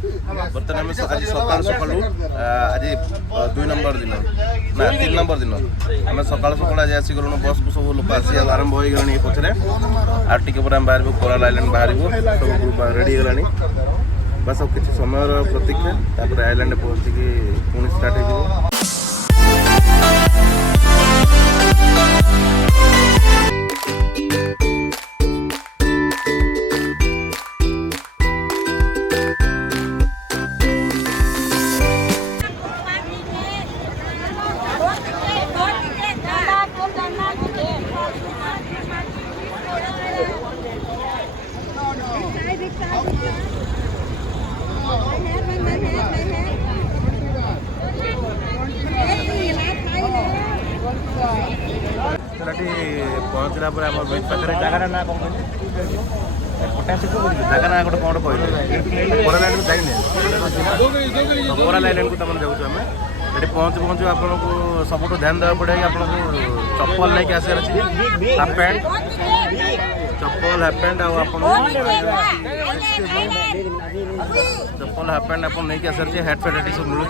बर्तमान आज सकाल सकाल आज 2 नंबर दिन ना 3 नंबर दिन आम सकाल सकाल आज आसिक बस को सब लोक आस आरंभ हो गए पचरे आगे पर बाहर कोराल आइलैंड बाहर सब ग्रुप रेडी होगा बस अब किसी समय प्रतीक्षा आइलैंड पहुँचिकी पुणी स्टार्ट हो पहुँचला बीच पाखे जगह ना कौन जगह ना गोटे कौन कहले कोराल आइलैंड जाइने कोराल आइलैंड को तुम जाऊँ आम ये पहुँचु पहुँचु आपको सबुठ ध्यान देवा पड़े आपको चप्पल लेके आसार अच्छे हाफ पैंट चप्पल हाफ पैंट चप्पल हाफ पैंट आप नहीं आसार हेड फेड ये सब मिलूँ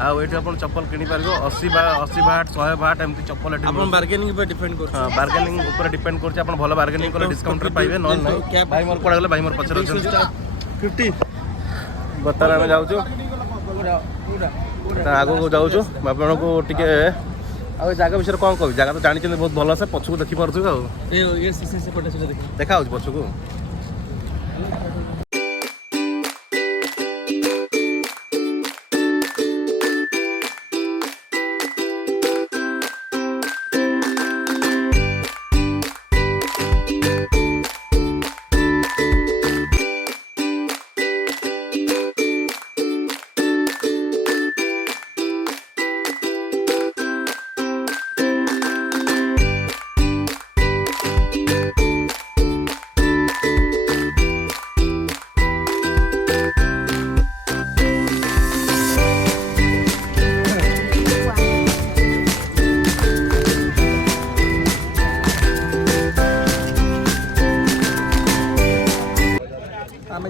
आउ चप्पल किनी पार 80 बाट 100 बाट एमती चप्पल बार्गेनिंग पर डिपेंड कर बार्गेनिंग ऊपर डिपेंड कर आप भल बार्गेनिंग कले डिस्काउंट पाइबे न नहीं भाई मोर पड़ा गले भाई मोर पछर 50 बर्तमान आम जाऊँ आगो को जाऊँ आपण को टिके जगह विषय कौन कह जगह तो जानते बहुत भल से पछक देखी पार्थ देखा पछक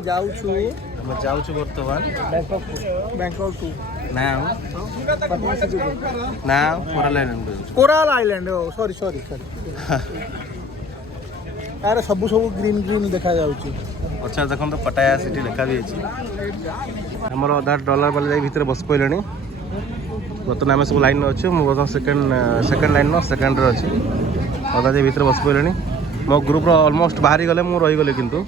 जाऊँ बर्तमान बैंकॉक टू ना कोराल आइलैंड सॉरी सॉरी यार सब सब ग्रीन ग्रीन देखा जाउची अच्छा देखो तो पटाया सिटी लिखा भी हमर आधा डॉलर वाले भीतर बस पड़े बर्तमान आम सब लाइन अच्छे मुझे सेकेंड लाइन सेकेंड अच्छी अधा जे भीतर बस पड़े मो ग्रुप ऑलमोस्ट बाहरी गले मुझे रहीगली किंतु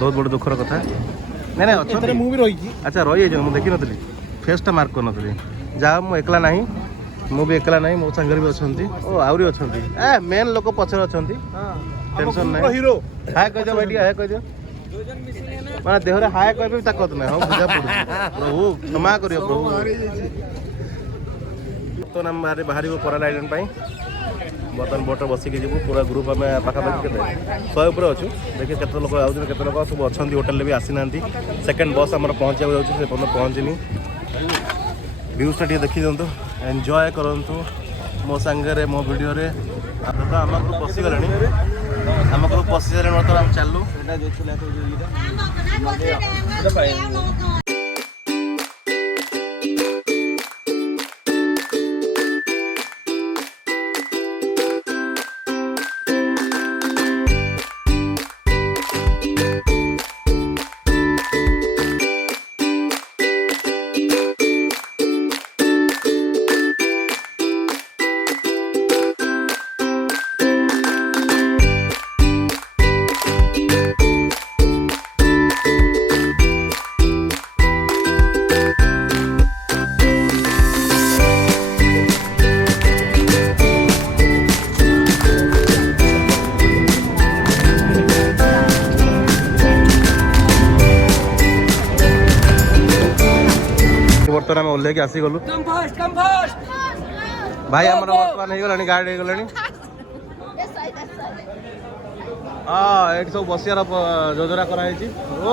बहुत बड़ दुखर कथा नहीं नहीं अच्छा मुझे रही अच्छा रही मुझे देखी नी फेसटा मार्क कर नी जहाँ मुझे एकला ना मुझे एकला ना मो सांगे भी अच्छा आहरी अच्छा मेन लोक पचर अच्छा टेंशन ना हीरो हाय कह भाई हाय कह मैं देहरे हाय कह ताकत ना हाँ बुझा पड़े प्रभु क्षमा करियो प्रभु तो नाम बाहर कोराल आइलैंड बर्तमान बोट बसिक जी पूरा ग्रुप आम पाखापाखि के 100 उपर अच्छु देखिए केते लोक आउछन केते लोक सब अच्छा होटेल भी आसी ना सेकेंड बस आम पहुँचा जाऊँगी से पहुँचनी व्यूजटा टे देखी दिंतु एंजॉय करूँ मो सांगे मो वीडियो रे तो आम ग्रुप पशिगले आम ग्रुप पशि सारे बर्तमान चलू बर्तमान आम ओल्ल आसी गलु भाई आम बर्तमान हो गला गाड़ी हो गला हाँ ये सब बसियार योजना कराई ओ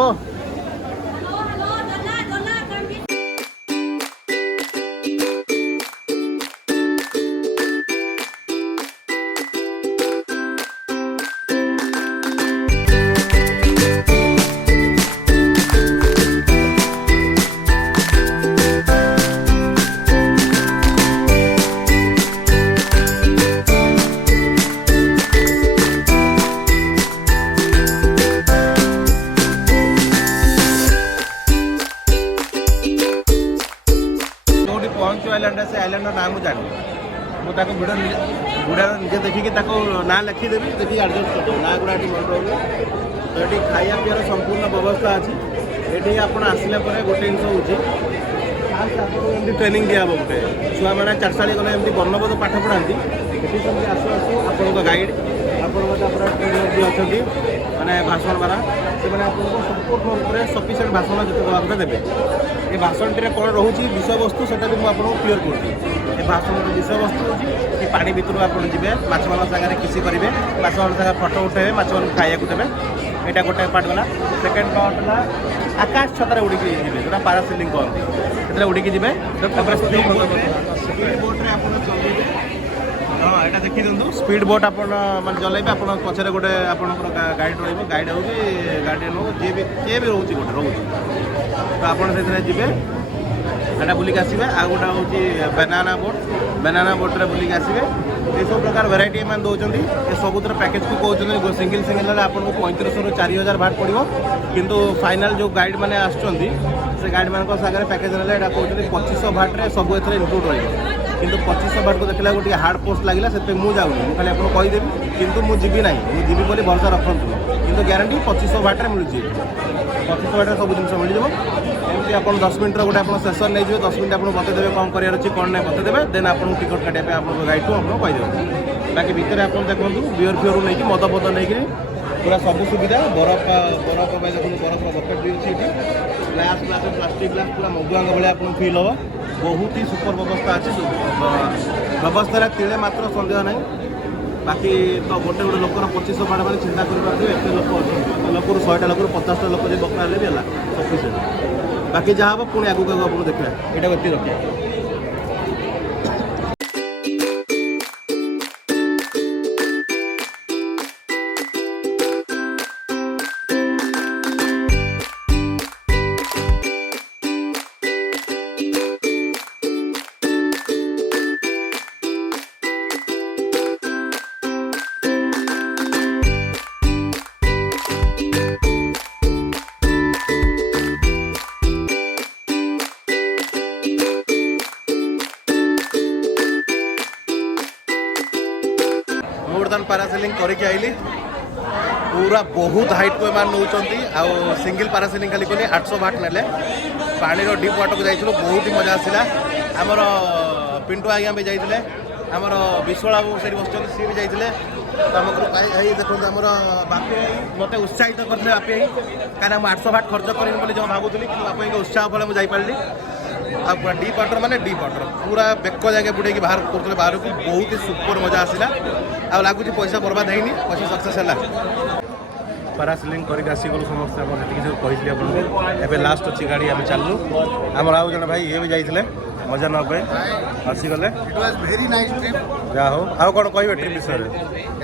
आइलैंड से आइलैंड नाम मुझे जानी मुझे वीडियो निजे देखिए ना लिखिदेवी देखिए आडजस्ट करदेवी ना गुड़ा ये मन रोगे तो ये खाया पीवार संपूर्ण व्यवस्था अच्छी ये आप आसला गोटे जिन हूँ फास्ट आपको एमती ट्रेनिंग दिया गोटे छुआ मैंने चारशाड़ी गले एमती वर्णबोध पाठ पढ़ाती ये सब आसू आसू आप गाइड आप ट्रेनर अच्छा मैंने भाषण बारा से आपको संपूर्ण रूप से सफिसीयंट भाषण जिते देवे ये भाषण टी कौन रोचे विषय वस्तु से मुझे क्लियर करुँगी ये भाषण विषय वस्तु हूँ कि पानी भितर आप जी माछ मान सागर किसी करेंगे माछ मान सागर फटो उठेबे माछ मान खाया देवे यहाँ गोटे पार्ट गला सेकेंड पार्ट है आकाश छतार उड़ी जी जो पारासिलिंग कहते उड़ी जी स्पीड बोट्रे आप चलेंगे हाँ यहाँ देखी दिखाँ स्पीड बोट आप चलेबे आप पचर गोटे आप गाइड गाइड हो कि गार्डियन हो जी भी रोचे गोटे रोचे तो आप जी एटा बुलिक आसवे आ गोटा हूँ बेनाना बोट्रे बुलिक आसवे ये सब प्रकार भेराइटी मैंने दौरान ये सबुतर पैकेज को कहते सिंगल सिंगल आपको 3500 ରୁ 4000 बाहर पड़ो किंतु फाइनाल जो गाइड मैंने आसे गाइड मान सागर पैकेज ना कहते 2500 भाटे सब एथर इनक्लूड रही किंतु 2500 भाट को देखला गोटे हार्ड पोस्ट लगे से मुझे जाऊनी खाली आपको कहीदेवी किंतु मुझे ना मुझे बोली भरोसा रखु किंतु ग्यारंटी 2500 भाटे मिलूँ 2500 भाटे सब जिन मिल एमती आप 10 मिनट गोटे आप सेसन नहीं 10 मिनट आपको बतेदेवे कौन करार अच्छी कौन नहीं बतेदेवे देन आपको टिकट काटापे आप गाइड को आपको कहीदेवे बाकी भितर आप देखो बियर फियर नहीं मद फद नहीं पूरा सब सुविधा बरफ बरफ देखो बरफ बकेट भी अच्छी ग्लास ग्लास प्लास्टिक ग्लास पूरा मधुआंग भाई आपको फिल हम बहुत ही सुपर व्यवस्था अच्छी व्यवस्था तीले मात्र सन्देह नहीं बाकी तो गोटे गोटे लोकर 2500 भाड़ा मैंने चिंता करेंगे एत लोक अच्छे लोक 100टा लोक 50टा लोक जो बकरा भी है सफिसीयंट बाकी जहाँ हम पुणी आगू आगू आपको देखा यहाँ एति रखिए बर्तमान पारासेलिंग करके आइली पूरा बहुत हाइट को एम नौ सिंगल पारासेलिंग खाली कली 800 भाट ने पानी डीप वाटर को जाइए बहुत ही मजा आसला आमर पिंटू आज्ञा भी जाइए आमर विश्वाल बाबू से बस सी भी जाइए देखो आम बापी मत उत्साहित करते बापी कहीं 800 भाट खर्च करें जो भावुली कि बापी उत्साह फल मुझे जापरि आ पूरा डीप वाटर माने डीप वाटर पूरा बेक जगह बुड़े बाहर करते बाहर को बहुत ही सुपर मजा आसला आ लगुच पैसा बर्बाद है पैसा सक्सेस है पारासिलिंग करके आसीगलु समस्त जी कही आपको लास्ट अच्छी गाड़ी आम चलू आम आउ जन भाई ये भी जाइए मजा ना आसीगले भेरी नाइस ट्रिप जहाँ हो आउ कौन कहे ट्रिप विषय में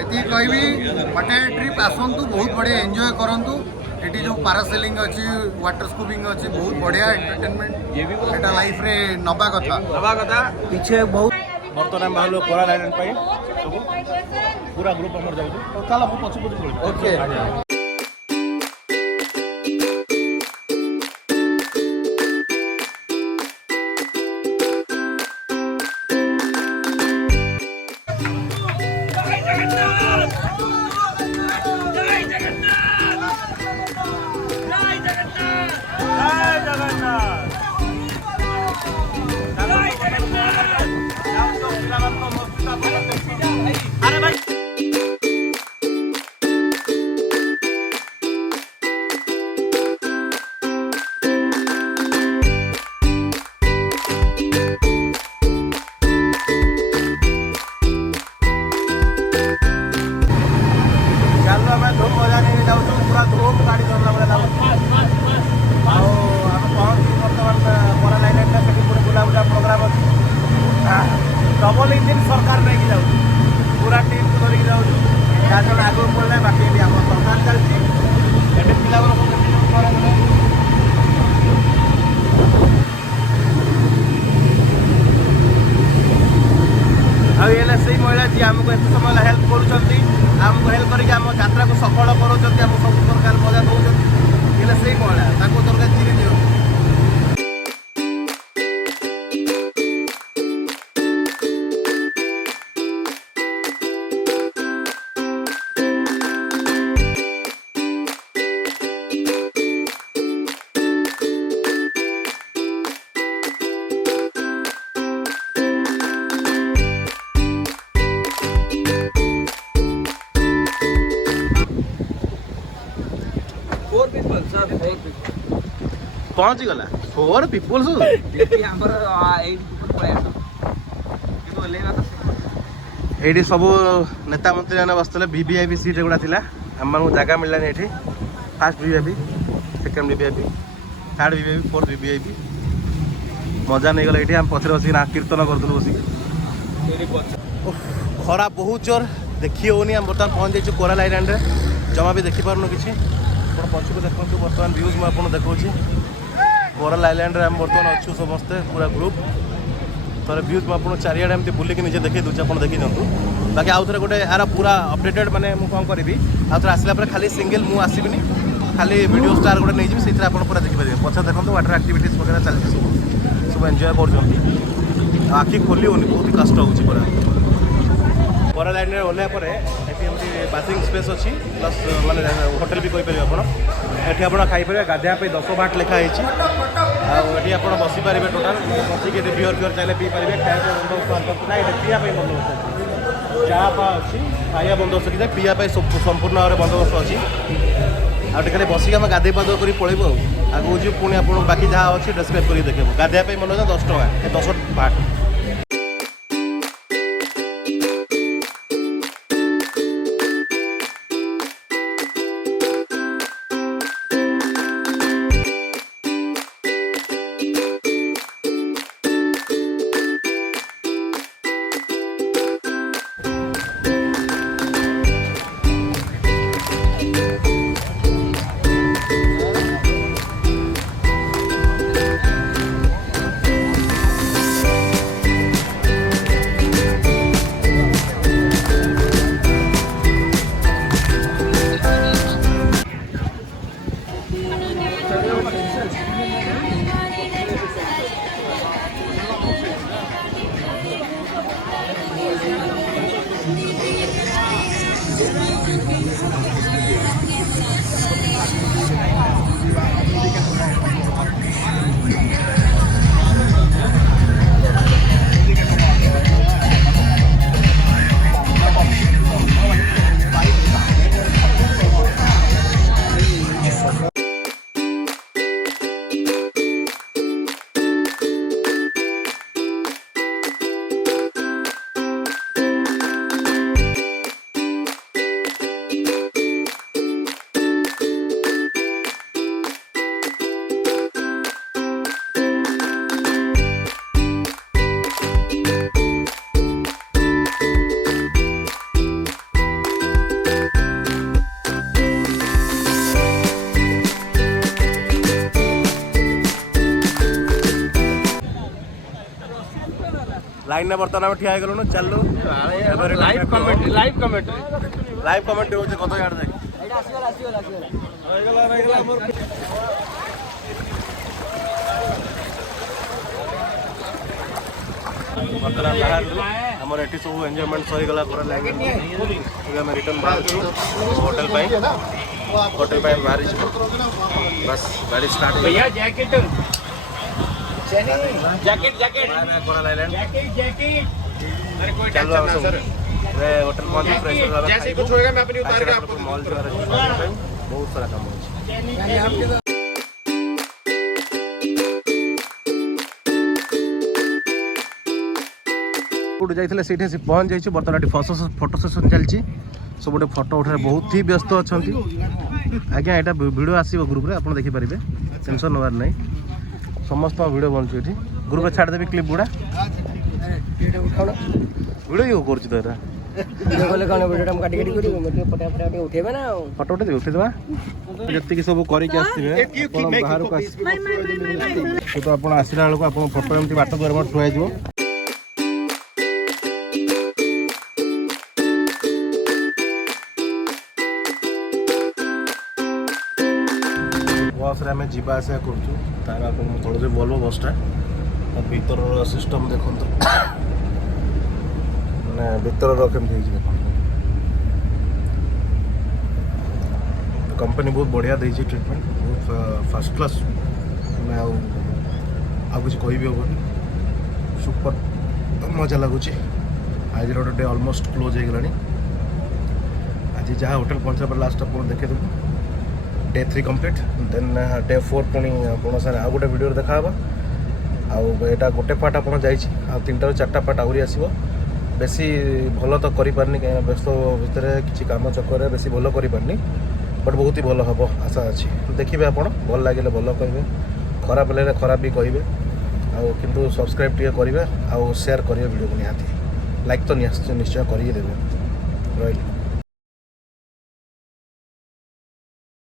ये कहबी गोटे ट्रिप आसतु बहुत बढ़िया एंजॉय करूँ ये जो पारासेलिंग अच्छी वाटर स्कूबिंग अच्छी बहुत बढ़िया एंटरटेनमेंट एटा लाइफ रे नबा कथा पीछे बहुत बर्तमान बाहर कोराल आइलैंड पूरा ग्रुप आम जाऊँ चलो मुझे पछे ओके अरे भाई पूरा धूम गाड़ी चलला बेले आम पहुँच बर्तमान कोराल आइलैंड से बुलाबुला प्रोग्राम अच्छी डबल इंजिन सरकार नहीं जाऊँ पूरा टीम को धरिकी जाऊँ जहाँ जन आगे पड़े बाकी आम सरकार चलती पिला आए से महिला जी आमको एत समय हेल्प करमको हेल्प करके आम यात्रा को सफल कर सब प्रकार मजा दौरान से महिला दरकार चिन्ह दिखाँ पहुँची गला 4 पिपुल्स ये सब नेता मंत्री मैंने बसते वीवीआईपी सीट गुड़ा थी आम जगह मिललानी ये fast VVIP second VVIP third VVIP fourth VVIP मजा नहीं गला ये आम पछरे बस कीर्तन करूँ बस खरा बहुत जोर देखी होनी आम बर्तमान पहुँच जाइए कोराल आइलैंड रे जमा भी देखिपारनु कि पछक देखो बर्तमान व्यूज मुझे देखा कोराल आइलैंड रे आम बर्तमान अच्छु समस्ते पूरा ग्रुप थोड़े व्यूज मुझे चारिड़े एमती बुलिक निजे देखी दूसरे आप देखी दिखाँ बाकी आउ थे गोटे यार पूरा अपडेटेड माने मुझे कौन करी आउ थे आसला खाली सिंगल मुझे आसबिनी खाली वीडियो स्टार गोटे नहीं जी से पूरा देखिपारे पछे देखो वाटर आक्टिविटीज वगैरह चलती सब एंजॉय कर आखि खोली होनी बहुत ही कष्ट होची पूरा कोराल आइलैंड ओह्ला पर बाथिंग स्पेस अच्छी प्लस माने होटेल भी कहीपर आपड़ी आप खाईपर गाधेवाई 10 बाट लिखाई आठी आप बसीपारे टोटाल बसिक बियर फियर चाहिए पी पारे खाया बंदोबस्त ना ये पीवा बंदोबस्त चाह पा अच्छी खाया बंदोबस्त कि पीवा संपूर्ण भाव में बंदोबस्त अच्छी आगे खाली बसिक आम गाधे पाद कर पलैबू आगे जी पुणी आप बाकी जहाँ अच्छी डेस्क्राइब कर देखेबू गाधेवाई मन 10 टଙ୍କା 10 बाट लाइन में बर्तमान ठिया गलु चलू लाइव कमेंट हो कत यार देख बर्तमान बाहर आमर ये सब एंजॉयमेंट सहीगला कोराल आइलैंड आम रिटर्न बाहर होटेल बाहरी बस गाड़ी स्टार्ट भैया जैकेट कोराल आइलैंड चलो सर होटल पहुंचे फ्रेश जैसे कुछ होएगा मैं अपनी उतार के आपको मॉल जो है बहुत सारा काम है जाइए से पहुँच जाइए बर्तमान फोटो सेसन चलती सब गोटे फोटो उठार बहुत ही व्यस्त अच्छा आज्ञा यहाँ वीडियो आसो ग्रुप रे आप देखिपारे टेंशन नवार ना समस्त वीडियो बनचु ये ग्रुप छाड़देवी क्लिप गुड़ा वीडियो यो कर फोटो उठेदेवा जी सब करके बाहर को आप आसला बेलू आप फोटो एमती बाट द्वार ठुआई बस आम जावा आसा कर बोलो बसटा भीतर सिस्टम देखो मैंने भीतर कमी देख कंपनी बहुत बढ़िया देती ट्रिटमेंट बहुत फास्ट क्लास मैं कुछ कह भी हेनी सुपर मजा लगुच आज डे ऑलमोस्ट क्लोज हो गला आज जहाँ होटेल पहुँचा पर लास्ट आप देखे डे 3 कंप्लीट देन डे 4 पुणी आपण सारे आ गोटे वीडियो देखा आटा गोटे पार्ट आप जा 3 ରୁ 4टा पार्ट आहरी आसो बेसी भल तो करें कहीं व्यस्त भितर किसी कम चक्कर बेसी भल करें बट बहुत ही भल हम आशा अच्छी देखिए आप भल लगे भल कहे खराब लगे खराब भी कहे किंतु सब्सक्राइब टे करेंगे आउ शेयर करेंगे वीडियो को निहाती लाइक तो निश्चय करदेवे रही।